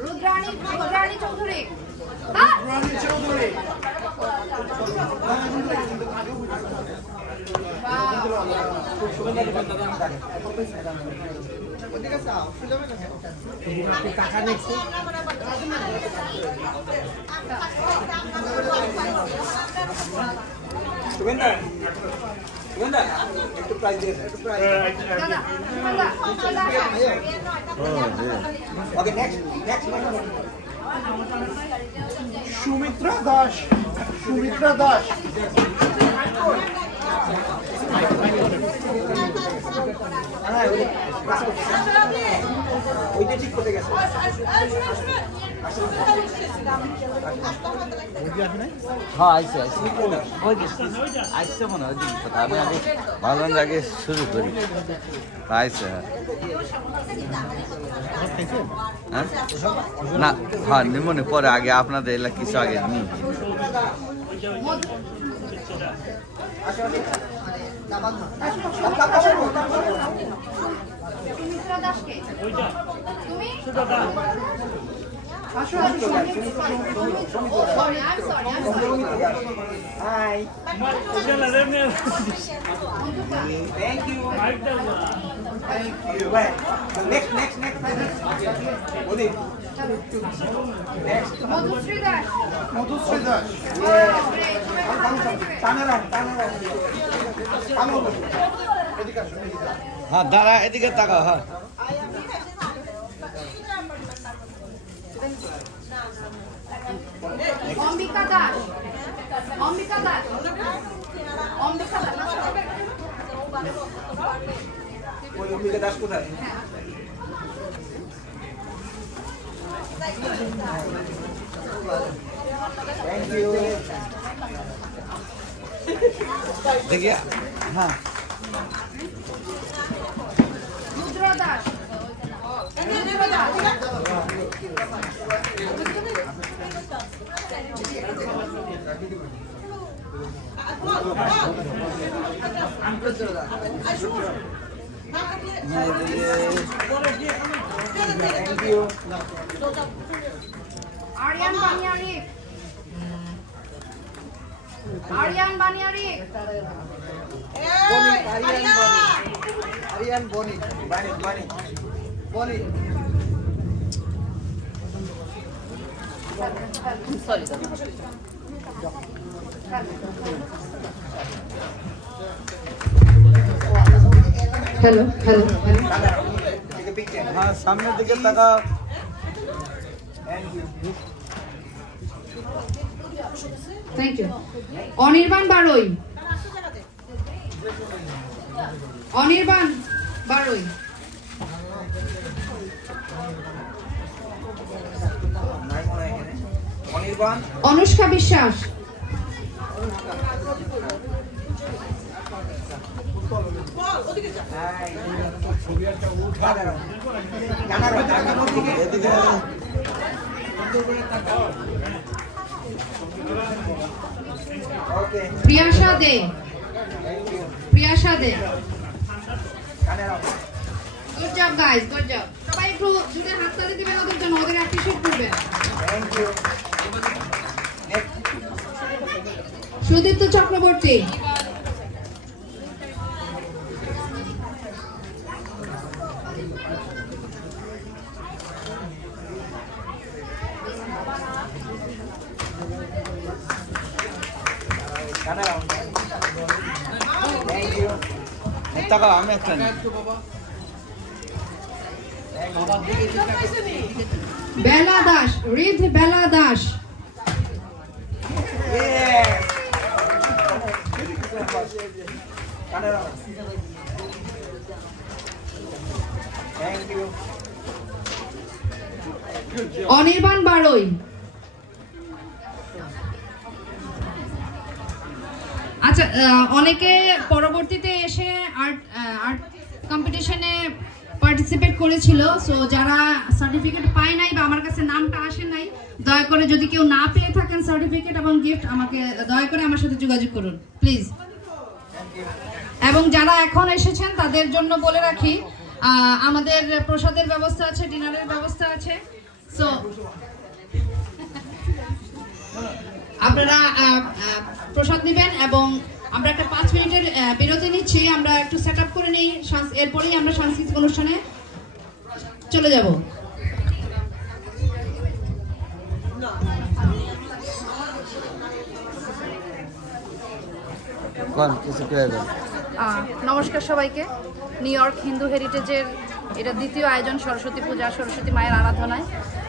Rudrani Chaudhary Okay, next. Shumitra Das. ওইটা ঠিক করতে গেছে হ্যাঁ আইসে আইসে মনে হয় আমি আগে ভাবলাম আগে শুরু করি আইসে হ্যাঁ না হ্যাঁ মনে পরে আগে আপনাদের এলাকা কিছু আগে নিই Hi. Thank you. Well, next. Next. Madhushree Das Turn around. হ্যাঁ দাঁড়া এদিকে তাকাও হ্যাঁ অম্বিকা দাস ওই অম্বিকা দাস কোথায়? Thank you. देखिए हाँ Rudra Das Thank you. Aryan Baniyari Aryan Boni. Hello Take a picture. हाँ सामने दिखे ताका Thank you. Thank you Anirban Barai Anirban Anushka Biswas Priyasha Dey good job guys good job সবাই একটু জুড়ে হাততালি দিবেন ওদের জন্য ওদের অ্যাপ্রিশিয়েট করবেন thank you Sudipta Chakraborty thank you ताका আমি একটা নিই বেলা দাস বেলা দাস অনির্বাণ বারই আচ্ছা অনেকে পরবর্তীতে এসে আর্ট কম্পিটিশনে পার্টিসিপেট করেছিল। সো যারা সার্টিফিকেট পায় নাই বা আমার কাছে নামটা আসে নাই, দয়া করে যদি কেউ না পেয়ে থাকেন সার্টিফিকেট এবং গিফট, আমাকে দয়া করে আমার সাথে যোগাযোগ করুন প্লিজ। এবং যারা এখন এসেছেন তাদের জন্য বলে রাখি, আমাদের প্রসাদের ব্যবস্থা আছে, ডিনারের ব্যবস্থা আছে। সো আপনারা প্রসাদ নেবেন এবং আমরা একটা 5 মিনিটের বিরতি নিচ্ছি, আমরা একটু সেট আপ করে নিই, এরপরেই আমরা সাংস্কৃতিক অনুষ্ঠানে চলে যাব। নমস্কার সবাইকে। নিউ ইয়র্ক হিন্দু হেরিটেজের এটা দ্বিতীয় আয়োজন সরস্বতী পূজা, সরস্বতী মায়ের আরাধনায়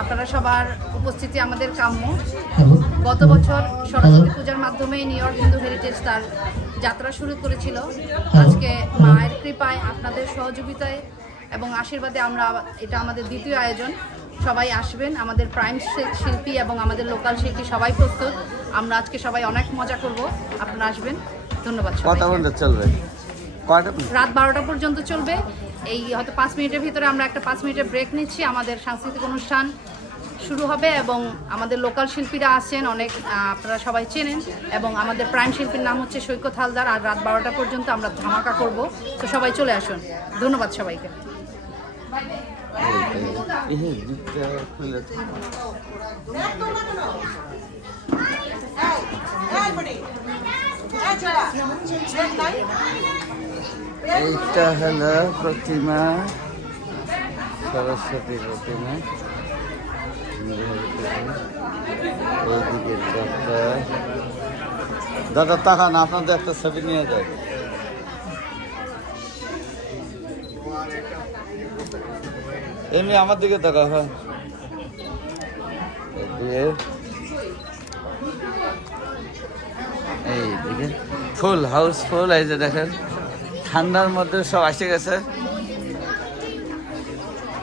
আপনারা সবার উপস্থিতি আমাদের কাম্য। গত বছর সরস্বতী পূজার মাধ্যমে নিউ ইয়র্ক হিন্দু হেরিটেজ তার যাত্রা শুরু করেছিল। আজকে মায়ের কৃপায়, আপনাদের সহযোগিতায় এবং আশীর্বাদে এটা আমাদের দ্বিতীয় আয়োজন। সবাই আসবেন, আমাদের প্রাইম শিল্পী এবং আমাদের লোকাল শিল্পী সবাই প্রস্তুত। আমরা আজকে সবাই অনেক মজা করব, আপনারা আসবেন। ধন্যবাদ। রাত 12টা পর্যন্ত চলবে। এই হয়তো 5 মিনিটের ভিতরে আমরা একটা 5 মিনিটের ব্রেক নিচ্ছি, আমাদের সাংস্কৃতিক অনুষ্ঠান শুরু হবে এবং আমাদের লোকাল শিল্পীরা আছেন অনেক, আপনারা সবাই চেনেন। এবং আমাদের প্রাইম শিল্পীর নাম হচ্ছে সৈকত হালদার। আর রাত 12টা পর্যন্ত আমরা ধামাকা করব। তো সবাই চলে আসুন। ধন্যবাদ সবাইকে। এইটা হলো প্রতিমা, সরস্বতী প্রতিমা। দাদা তাকান, আপনাদের একটা ছবি নিয়ে যায়। এমনি আমার দিকে তাকা। হ্যাঁ, এইদিকে ফুল হাউসফুল। এই যে দেখেন, ঠান্ডার মধ্যে সব এসে গেছে।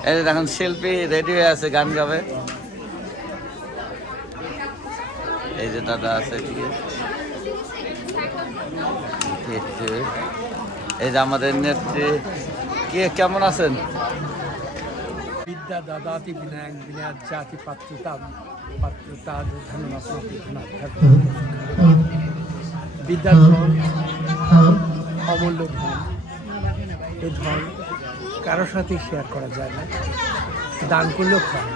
এই যে দেখেন, শিল্পী রেডি হয়ে আছে, গান গাবে। এই যে দাদা আছে, এই যে আমাদের নেত্রী। কেমন আছেন? বিদ্যা দাদাতি বিনায়ক বিনায়ক জাতি পাত্রতা পাত্রতা ধন্যবাদ। বিদ্যার ধন অমূল্য ধন। এই ধন কারোর সাথে শেয়ার করা যায় না, দান করলেও হয়।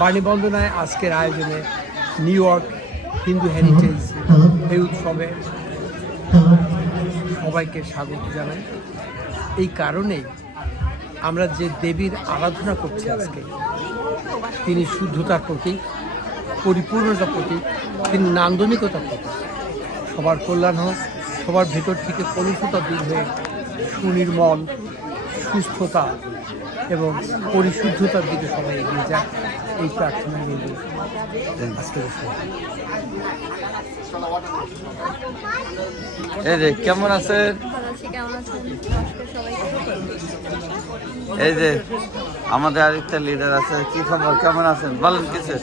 বাণীবন্দনায় আজকের আয়োজনে নিউ ইয়র্ক হিন্দু হেরিটেজ এই উৎসবে সবাইকে স্বাগত জানাই। এই কারণেই আমরা যে দেবীর আরাধনা করছি আজকে, তিনি শুদ্ধতার প্রতীক, পরিপূর্ণতার প্রতীক, তিনি নান্দনিকতার প্রতীক। সবার কল্যাণ হোক, সবার ভেতর থেকে কলুষতা দূর হয়ে সুনির্মল সুস্থতা এবং পরিশুদ্ধতার দিকে সবাই এগিয়ে যায়, এই প্রার্থনা নিয়ে আজকে। এই যে কেমন আছেন? এই যে আমাদের আরেকটা লিডার আছে। কি খবর, কেমন আছেন? বলেন কিছু,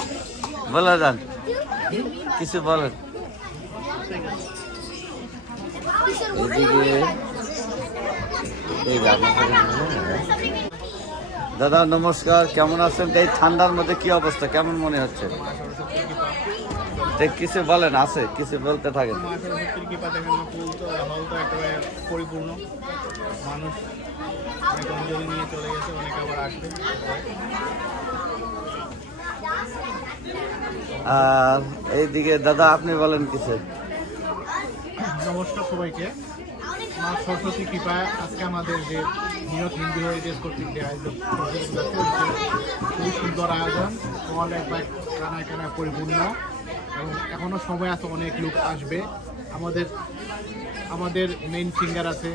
বলে যান, কিছু বলেন। দাদা নমস্কার, কেমন আছেন? এই ঠান্ডার মধ্যে কি অবস্থা, কেমন মনে হচ্ছে? কিছু বলেন, আছে কিছু বলতে থাকেন। পরিপূর্ণ মানুষ অঞ্জলি নিয়ে চলে গেছে, অনেকে আবার আসবে। আর এইদিকে দাদা আপনি বলেন কিছু। নমস্কার সবাইকে। মা সরস্বতী কৃপায় আজকে আমাদের যে নিউ ইয়র্ক হিন্দু হেরিটেজ কর্তৃক যে আয়োজন চলছে, খুবই সুন্দর আয়োজন, অনেক কানায় কানায় পরিপূর্ণ এবং এখনও সময় আছে, অনেক লোক আসবে। আমাদের মেইন সিঙ্গার আছে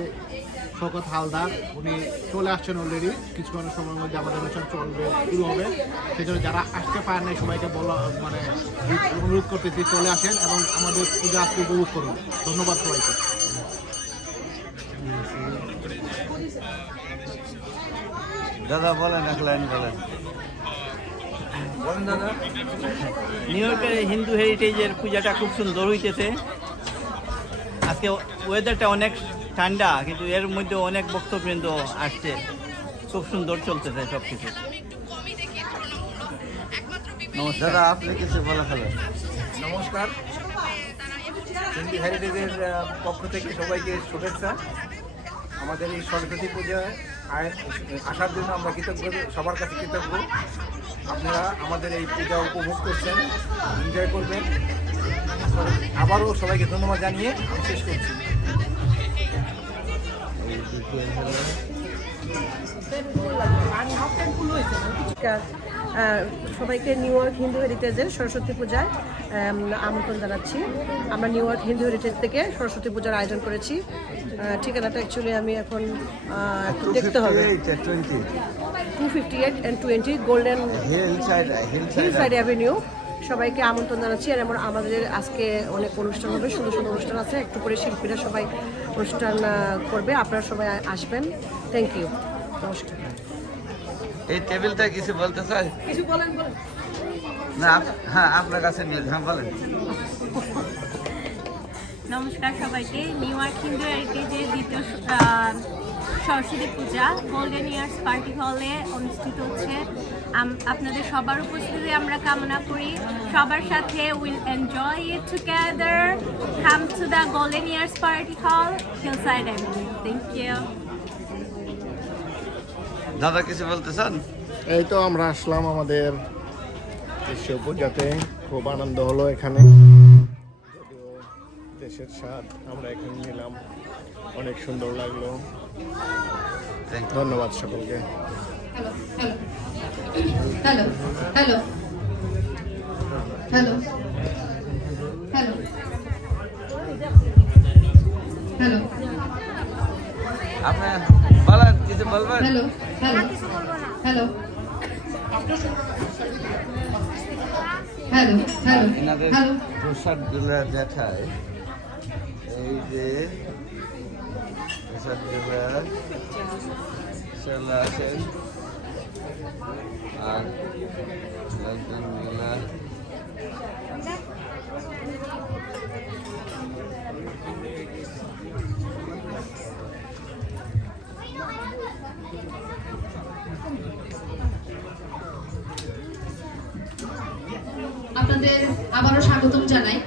সৈকত হালদার, উনি চলে আসছেন অলরেডি। কিছুক্ষণ সময়ের মধ্যে আমাদের অনুষ্ঠান চলবে, শুরু হবে। সেই জন্য যারা আসতে পারেন নাই সবাইকে অনুরোধ করতেছি চলে আসেন এবং আমাদের পূজা আজকে উপভোগ করুন। ধন্যবাদ সবাইকে। দাদা বলেন, এক লাইন বলেন। দাদা, নিউ ইয়র্কের হিন্দু হেরিটেজের পূজাটা খুব সুন্দর হইতেছে। আজকে ওয়েদারটা অনেক ঠান্ডা, কিন্তু এর মধ্যে অনেক ভক্তবৃন্দ আসছে। খুব সুন্দর চলতেছে সব কিছু। নমস্কার। দাদা আপনি কিছু বলে ফেলেন। নমস্কার, হিন্দু হেরিটেজের পক্ষ থেকে সবাইকে শুভেচ্ছা। আমাদের এই সরস্বতী পূজায় আসার জন্য আমরা কৃতজ্ঞ, সবার কাছে কৃতজ্ঞ। আপনারা আমাদের এই পূজা উপভোগ করছেন, এনজয় করবেন। আবারও সবাইকে ধন্যবাদ জানিয়ে আমি শেষ করছি। নমস্কার, সবাইকে নিউ ইয়র্ক হিন্দু হেরিটেজের সরস্বতী পূজায় আমন্ত্রণ জানাচ্ছি। আমরা নিউ ইয়র্ক হিন্দু হেরিটেজ থেকে সরস্বতী পূজার আয়োজন করেছি। ঠিকানাটা অ্যাকচুয়ালি আমি এখন একটু দেখতে হবে। 258 and 20 গোল্ডেন হিলসাইড অ্যাভিনিউ। সবাইকে আমন্ত্রণ জানাচ্ছি। আর আমাদের আজকে অনেক অনুষ্ঠান হবে, সুন্দর সুন্দর অনুষ্ঠান আছে। একটু পরে শিল্পীরা সবাই অনুষ্ঠান করবে, আপনারা সবাই আসবেন। থ্যাংক ইউ, নমস্কার। এই টেবিলটা কিছু বলতে চাই? কিছু বলেন। না হ্যাঁ, আপনার কাছে নিয়ে হ্যাঁ বলেন। নমস্কার সবাইকে। নিউ ইয়র্ক হিন্দু হেরিটেজের দ্বিতীয় সরস্বতী পূজা গোল্ডেন ইয়ার্স পার্টি হলে অনুষ্ঠিত হচ্ছে। আপনাদের সবার উপস্থিতি আমরা কামনা করি। সবার সাথে will enjoy it together. Come to the golden years party hall, hillside avenue. Thank you. দাদা কিছু বলতে চান? এই তো আমরা আসলাম আমাদের দেশীয় পূজাতে, খুব আনন্দ হলো এখানে। যদিও দেশের স্বাদ আমরা এখানে নিলাম, অনেক সুন্দর লাগলো। ধন্যবাদ সকলকে। Hello hello hello hello hello আপনি বলেন, কিছু বলবেন? Hello hello hello hello hello এনাদের হ্যালো প্রসাদগুলো দেখায়। এই যে প্রসাদগুলো চলে আসেন আর লোকজনগুলা আপনাদের আবারও স্বাগতম জানাই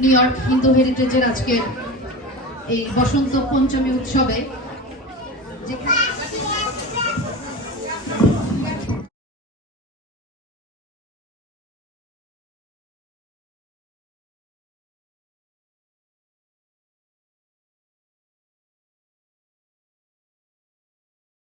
নিউ ইয়র্ক হিন্দু হেরিটেজের আজকের এই বসন্ত পঞ্চমী উৎসবে।